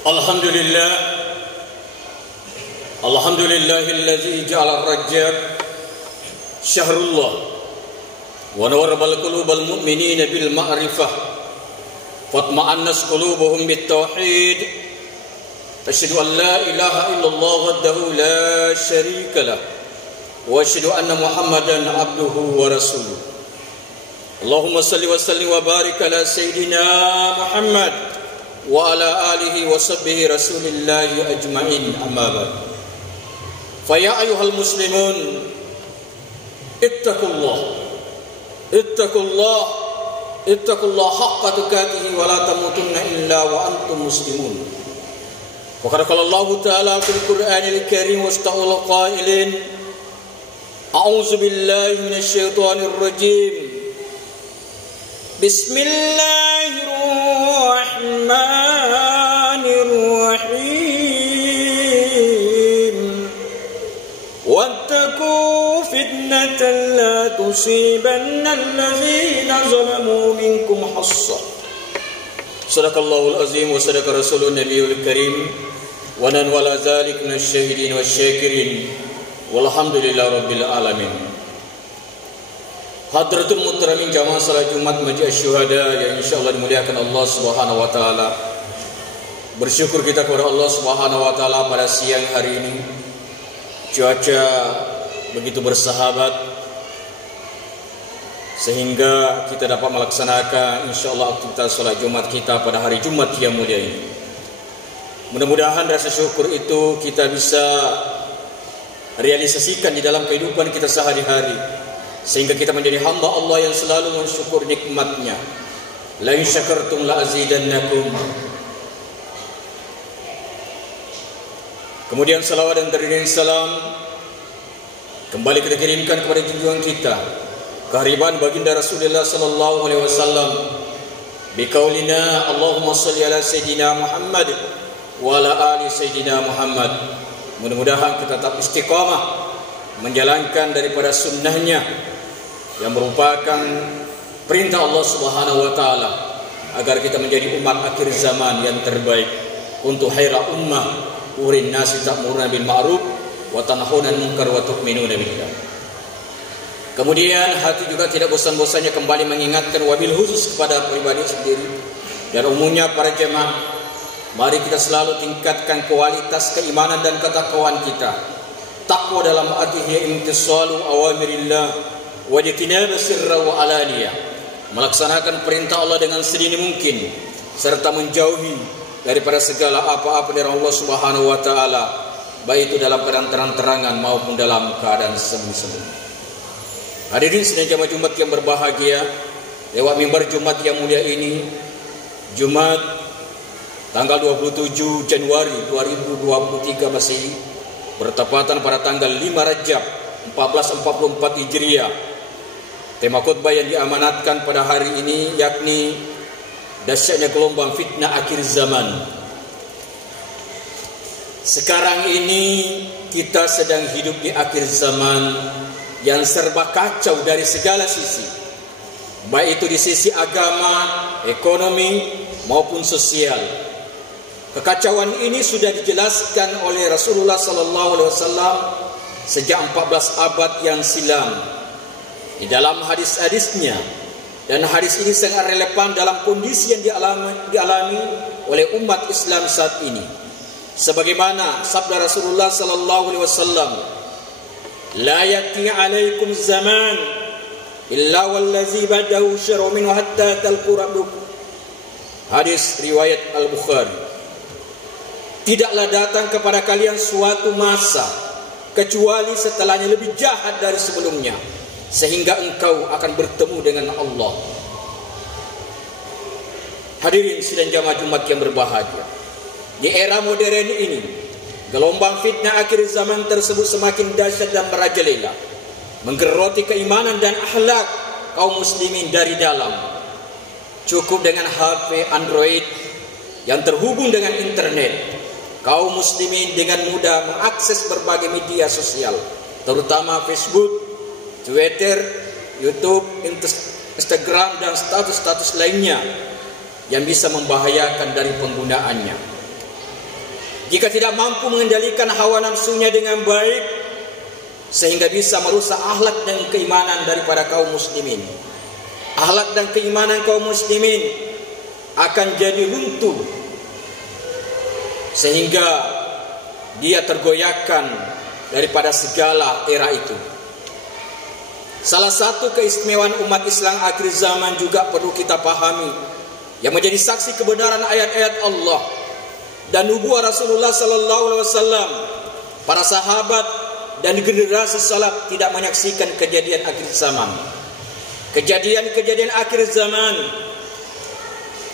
Alhamdulillah, Alhamdulillahilladzi ja'ala ar-Rajab syahrullah wa nawwara qulubal mu'minina bil ma'rifah fatma'annas qulubuhum bit tauhid. Asyhadu an la ilaha illallah wahdahu la syarika lah wa asyhadu anna Muhammadan abduhu wa rasuluh. Allahumma salli wa sallim wa barik ala sayyidina Muhammad wa ala alihi wa sahbihi rasulillahi ajma'in, amma ba'd. Fa ya ayyuhal muslimun ittaqullah haqqa tuqatih wa la tamutunna illa wa antum muslimun. Wa qala Allah ta'ala fil Qur'anil Karim wasta'ul qailin a'udzu billahi minasy syaithanir rajim. Bismillahirrahmanirrahim. Wattaqu fitnatan la tusibanna allazina zalamu minkum hassah. Sadaqallahul azim wa sadaqa rasulun nabiyul karim wa nan wala dzalik minasyahidin wasyakirin walhamdulillahi rabbil alamin. Hadratul muhtaramin jamaah salat Jumat Masjid Syuhada yang insyaallah dimuliakan Allah Subhanahu wa taala. Bersyukur kita kepada Allah Subhanahu wa taala pada siang hari ini. Cuaca begitu bersahabat sehingga kita dapat melaksanakan insyaallah aktivitas salat Jumat kita pada hari Jumat yang mulia ini. Mudah-mudahan rasa syukur itu kita bisa realisasikan di dalam kehidupan kita sehari-hari, sehingga kita menjadi hamba Allah yang selalu mensyukur nikmatnya. La in syakartum la azidannakum. Kemudian salawat dan taslim salam kembali kita kirimkan kepada junjungan kita, kehariban baginda Rasulullah sallallahu alaihi wasallam, biqaulina Allahumma shalli ala sayyidina Muhammad wa ala ali sayyidina Muhammad. Mudah-mudahan kita tetap istiqamah menjalankan daripada sunnahnya yang merupakan perintah Allah Subhanahu wa taala agar kita menjadi umat akhir zaman yang terbaik. Untuk khaira ummah urin nasi ta'muruna bil ma'ruf wa tanhauna 'anil munkar wa tu'minuna billah. Kemudian hati juga tidak bosan-bosannya kembali mengingatkan wabil khusus kepada pribadi sendiri dan umumnya para jemaah, mari kita selalu tingkatkan kualitas keimanan dan ketakwaan kita. Takwa dalam artinya imtisalu awamirillah wa jitinab sirra wa alaniyah, melaksanakan perintah Allah dengan sedini mungkin serta menjauhi daripada segala apa-apa dari Allah Subhanahu wa taala, baik itu dalam keadaan terang-terangan maupun dalam keadaan sembunyi-sembunyi. Hadirin sidang jamaah Jumat yang berbahagia, lewat mimbar Jumat yang mulia ini, Jumat tanggal 27 Januari 2023 Masehi, bertepatan pada tanggal 5 Rajab 1444 Hijriah. Tema khutbah yang diamanatkan pada hari ini yakni dahsyatnya gelombang fitnah akhir zaman. Sekarang ini kita sedang hidup di akhir zaman yang serba kacau dari segala sisi, baik itu di sisi agama, ekonomi maupun sosial. Kekacauan ini sudah dijelaskan oleh Rasulullah sallallahu alaihi wasallam sejak 14 abad yang silam di dalam hadis-hadisnya, dan hadis ini sangat relevan dalam kondisi yang dialami oleh umat Islam saat ini. Sebagaimana sabda Rasulullah sallallahu alaihi wasallam, la yati alaikum zaman illa wallazi badahu syarru minhu hatta talquradu. Hadis riwayat Al-Bukhari. Tidaklah datang kepada kalian suatu masa kecuali setelahnya lebih jahat dari sebelumnya, sehingga engkau akan bertemu dengan Allah. Hadirin sidang jamaah Jumat yang berbahagia, di era modern ini gelombang fitnah akhir zaman tersebut semakin dahsyat dan merajalela, menggeroti keimanan dan akhlak kaum muslimin dari dalam. Cukup dengan HP Android yang terhubung dengan internet, kaum muslimin dengan mudah mengakses berbagai media sosial, terutama Facebook, Twitter, YouTube, Instagram dan status-status lainnya yang bisa membahayakan dari penggunaannya. jika tidak mampu mengendalikan hawa nafsunya dengan baik, sehingga bisa merusak akhlak dan keimanan daripada kaum muslimin. Akhlak dan keimanan kaum muslimin akan jadi runtuh, sehingga dia tergoyahkan daripada segala era itu. Salah satu keistimewaan umat Islam akhir zaman juga perlu kita pahami, yang menjadi saksi kebenaran ayat-ayat Allah dan nubuah Rasulullah sallallahu alaihi wasallam. Para sahabat dan generasi salaf tidak menyaksikan kejadian akhir zaman, kejadian-kejadian akhir zaman,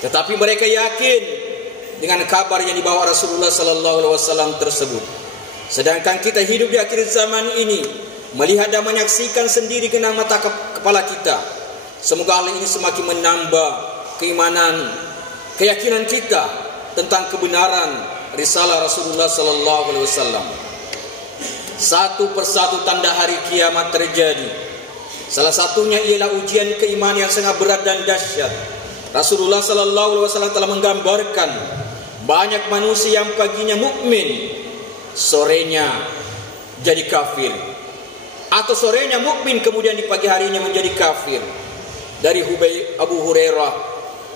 tetapi mereka yakin dengan kabar yang dibawa Rasulullah sallallahu alaihi wasallam tersebut. Sedangkan kita hidup di akhir zaman ini, melihat dan menyaksikan sendiri dengan mata kepala kita. Semoga hal ini semakin menambah keimanan, keyakinan kita tentang kebenaran risalah Rasulullah sallallahu alaihi wasallam. Satu persatu tanda hari kiamat terjadi. Salah satunya ialah ujian keimanan yang sangat berat dan dahsyat. Rasulullah sallallahu alaihi wasallam telah menggambarkan banyak manusia yang paginya mukmin, sorenya jadi kafir, atau sorenya mukmin kemudian di pagi harinya menjadi kafir. Dari Abu Hurairah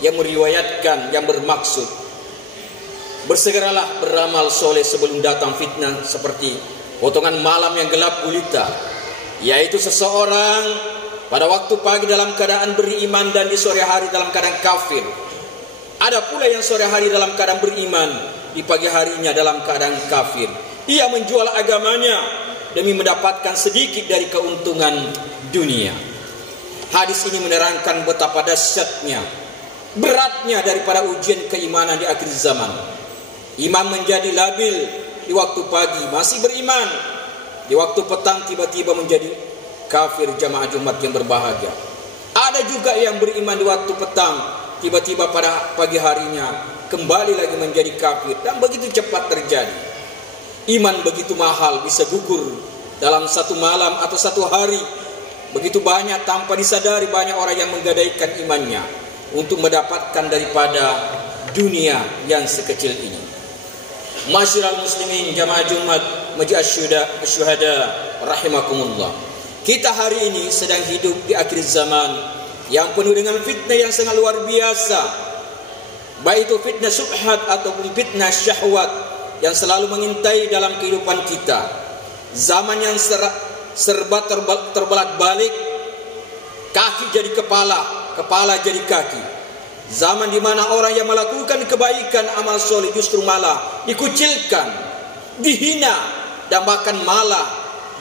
yang meriwayatkan, yang bermaksud, bersegeralah beramal soleh sebelum datang fitnah seperti potongan malam yang gelap gulita, yaitu seseorang pada waktu pagi dalam keadaan beriman dan di sore hari dalam keadaan kafir. Ada pula yang sore hari dalam keadaan beriman, di pagi harinya dalam keadaan kafir. Ia menjual agamanya demi mendapatkan sedikit dari keuntungan dunia. Hadis ini menerangkan betapa dahsyatnya, beratnya daripada ujian keimanan di akhir zaman. Iman menjadi labil di waktu pagi masih beriman, di waktu petang tiba-tiba menjadi kafir. Jamaah Jumat yang berbahagia, ada juga yang beriman di waktu petang, tiba-tiba pada pagi harinya kembali lagi menjadi kafir, dan begitu cepat terjadi. Iman begitu mahal, bisa gugur dalam satu malam atau satu hari. Begitu banyak tanpa disadari banyak orang yang menggadaikan imannya untuk mendapatkan daripada dunia yang sekecil ini. Masyiral muslimin, jamaah Jumat, Masjid Asy-Syuhada rahimakumullah. Kita hari ini sedang hidup di akhir zaman yang penuh dengan fitnah yang sangat luar biasa, baik itu fitnah subhat ataupun fitnah syahwat yang selalu mengintai dalam kehidupan kita. Zaman yang serba terbolak-balik, kaki jadi kepala, kepala jadi kaki. Zaman di mana orang yang melakukan kebaikan, amal soleh justru malah dikucilkan, dihina, dan bahkan malah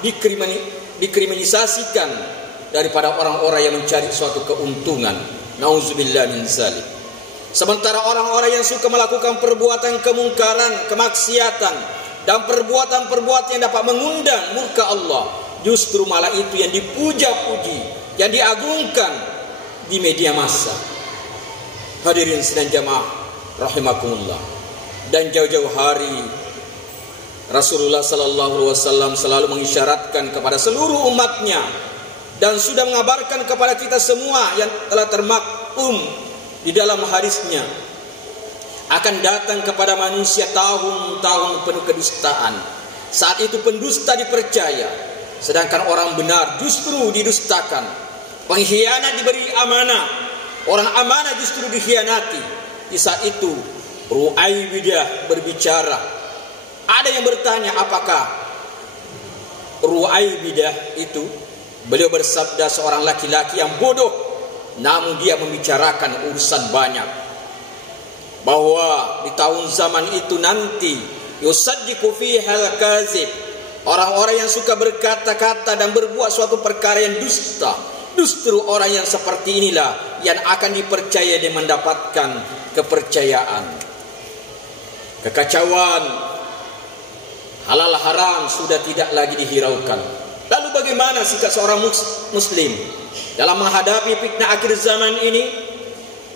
dikriminalisasikan daripada orang-orang yang mencari suatu keuntungan. Nauzubillah min zalik. Sementara orang-orang yang suka melakukan perbuatan kemungkaran, kemaksiatan, dan perbuatan-perbuatan yang dapat mengundang murka Allah, justru malah itu yang dipuja-puji, yang diagungkan di media massa. Hadirin sidang jamaah rahimakumullah. Dan jauh-jauh hari Rasulullah sallallahu alaihi wasallam selalu mengisyaratkan kepada seluruh umatnya dan sudah mengabarkan kepada kita semua yang telah termaklum di dalam hadisnya, akan datang kepada manusia tahun-tahun penuh kedustaan. Saat itu pendusta dipercaya, sedangkan orang benar justru didustakan. Pengkhianat diberi amanah, orang amanah justru dikhianati. Di saat itu Ru'aibidah berbicara. Ada yang bertanya, apakah Ru'aibidah itu? Beliau bersabda, seorang laki-laki yang bodoh, namun dia membicarakan urusan banyak. Bahwa di tahun zaman itu nanti yusaddiqu fihal kazib, orang-orang yang suka berkata-kata dan berbuat suatu perkara yang dusta, justru orang yang seperti inilah yang akan dipercaya dan mendapatkan kepercayaan. Kekacauan, halal haram sudah tidak lagi dihiraukan. Lalu bagaimana sikap seorang muslim dalam menghadapi fitnah akhir zaman ini?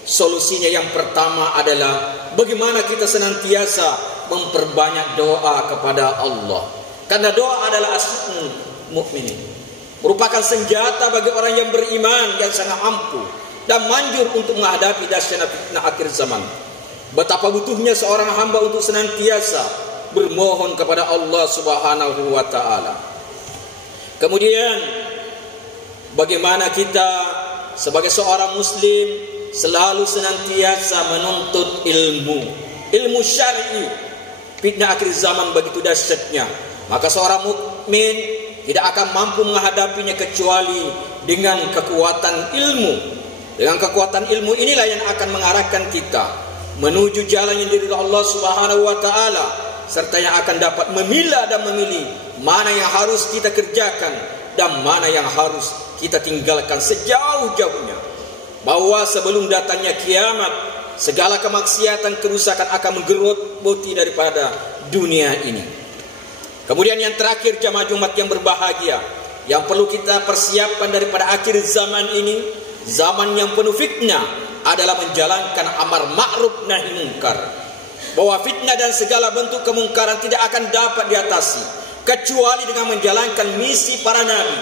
Solusinya yang pertama adalah bagaimana kita senantiasa memperbanyak doa kepada Allah. Karena doa adalah aslul mukminin, merupakan senjata bagi orang yang beriman yang sangat ampuh dan manjur untuk menghadapi dahsyatnya fitnah akhir zaman. Betapa butuhnya seorang hamba untuk senantiasa bermohon kepada Allah Subhanahu wa taala. Kemudian bagaimana kita sebagai seorang muslim selalu senantiasa menuntut ilmu syar'i. Fitnah akhir zaman begitu dahsyatnya, maka seorang mukmin tidak akan mampu menghadapinya kecuali dengan kekuatan ilmu. Dengan kekuatan ilmu inilah yang akan mengarahkan kita menuju jalan yang diridhoi Allah Subhanahu wa taala, serta yang akan dapat memilah dan memilih mana yang harus kita kerjakan dan mana yang harus kita tinggalkan sejauh-jauhnya. Bahwa sebelum datangnya kiamat, segala kemaksiatan, kerusakan akan menggerogoti daripada dunia ini. Kemudian yang terakhir, jamaah Jumat yang berbahagia, yang perlu kita persiapkan daripada akhir zaman ini, zaman yang penuh fitnah, adalah menjalankan amar ma'ruf nahi munkar. Bahwa fitnah dan segala bentuk kemungkaran tidak akan dapat diatasi kecuali dengan menjalankan misi para nabi,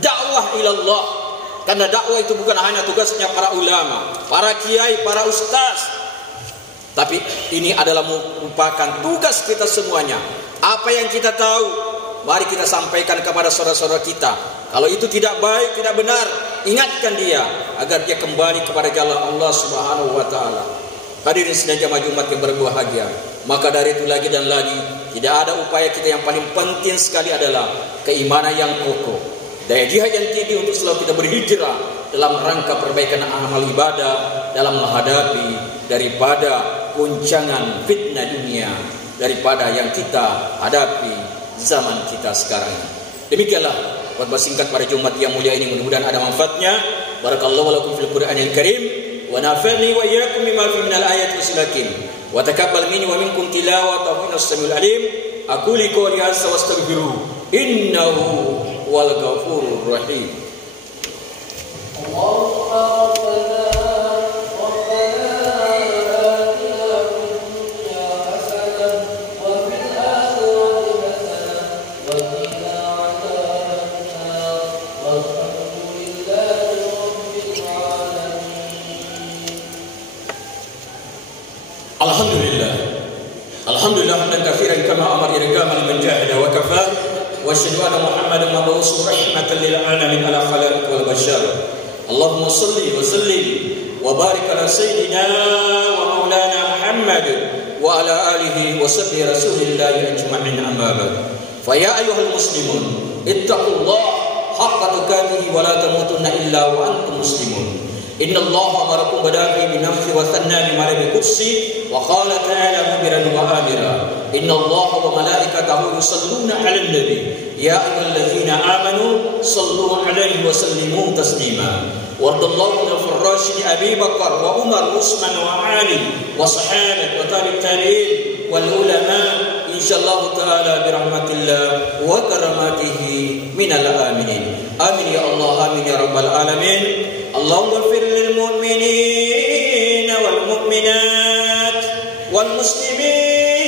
dakwah ilallah. Karena dakwah itu bukan hanya tugasnya para ulama, para kiai, para ustaz, tapi ini adalah merupakan tugas kita semuanya. Apa yang kita tahu, mari kita sampaikan kepada saudara-saudara kita. Kalau itu tidak baik, tidak benar, ingatkan dia agar dia kembali kepada jalan Allah Subhanahu wa taala. Hadirin sidang jamaah Jumat yang berbahagia, maka dari itu lagi dan lagi, tidak ada upaya kita yang paling penting sekali adalah keimanan yang kokoh. Daya jihad yang tinggi untuk selalu kita berhijrah dalam rangka perbaikan amal ibadah, dalam menghadapi daripada guncangan fitnah dunia daripada yang kita hadapi zaman kita sekarang ini. Demikianlah khutbah singkat pada Jumat yang mulia ini, mudah-mudahan ada manfaatnya. Barakallahu lakum fil Qur'anil Karim wa nafa'ni wa iyyakum bima fihi minal ayati was hakim wa taqabbal minni wa minkum tilawatahu innahu samiul alim. Aqulu qouli hadza wastaghfiruh innahu wal ghafurur rahim. Alhamdulillah hamdan katsiran kama amara irgaman liman jahada wa kafa wa asyhadu anna Muhammadan mab'uusun rahmatan lil alamin ala khalaiq wal bashar. Allahumma shalli wa sallim wa barik ala sayyidina wa maulana Muhammad wa ala alihi wa sahbihi rasulillahi ajma'in, amma ba'd. Fa ya ayyuhal muslimun ittaqullaha haqqa tuqatih wa la tamutunna illa wa antum muslimun. Inna Allah amarakum badafi bi nafsi wa thanna bi malabi qudsi wa qala ta'ala mubiran wa amira. Inna Allah wa malaikatahu yusalluna 'alan nabi ya ayyuhallazina amanu sallu 'alaihi wa sallimu taslima. Wardallahu an ar-rashid Abi Bakar wa Umar Utsman wa Ali wa sahabat wa tabi'in tabi'in wal ulama insyaallah taala bi rahmatillah wa karamatihi minal aminin. Amin ya Allah, amin ya rabbal alamin. Allahumma ighfir lil mu'minin wal mu'minat wal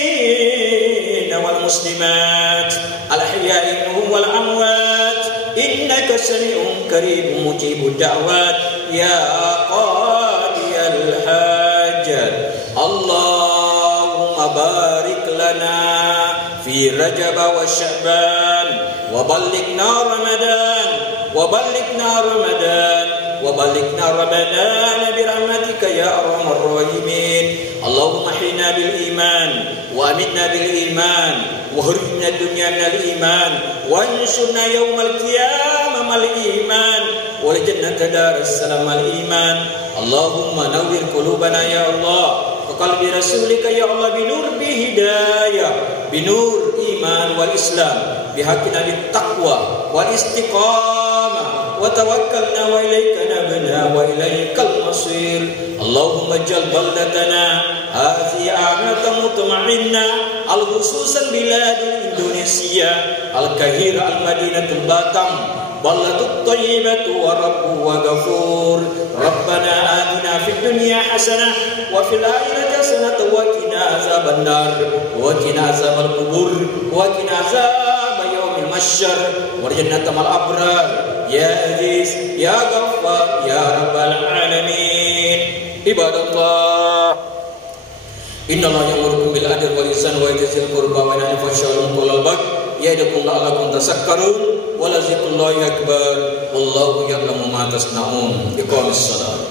muslimin wal muslimat al ahya'i minhum wal amwat innaka sami'un qaribun mujibud da'wat ya qadiyal hajat. Allahumma barik lana fi Rajab wa Sya'ban wa ballighna Ramadan wa ballighna Ramadan wa ballighna Ramadan bi rahmatika ya arhamar rahimin. Allahumma hina bil iman wa amitna bil iman wa hurna dunya minal iman wa ansurna yaumal qiyamah mal iman wal jannata darus salam al iman. Allahumma nawwir qulubana ya Allah wa qalbi rasulika ya Allah bi nur bi hidayah bi nur iman wal islam bi haqqina bit taqwa wal istiqamah wa tawakkalna wa ilaika nabna wa ilaikal masir. Allahumma ij'al baldatana hadhihi aminatan mutma'innah al-khususan bilad Indonesia al-Kahira al-Madinatul Batam baldatut thayyibatu wa rabbu wa ghafur. Rabbana atina fid dunya hasanah wa fil akhirati hasanah wa qina azabannar wa qina azabal qubur wa qina azab yaumil mahsyar warjannat mal abrar ya aziz ya ghaffar ya rabbal alamin. Ibadallah Innallaha ya'murukum bil adli wal ihsani wa ita'i dzil qurba wa yanha 'anil fahsya'i wal munkari wal baghi ya'idukum la'allakum tadhakkarun wa la dzikrullahi akbar wallahu ya'lamu ma tasna'un. Iqamis shalah.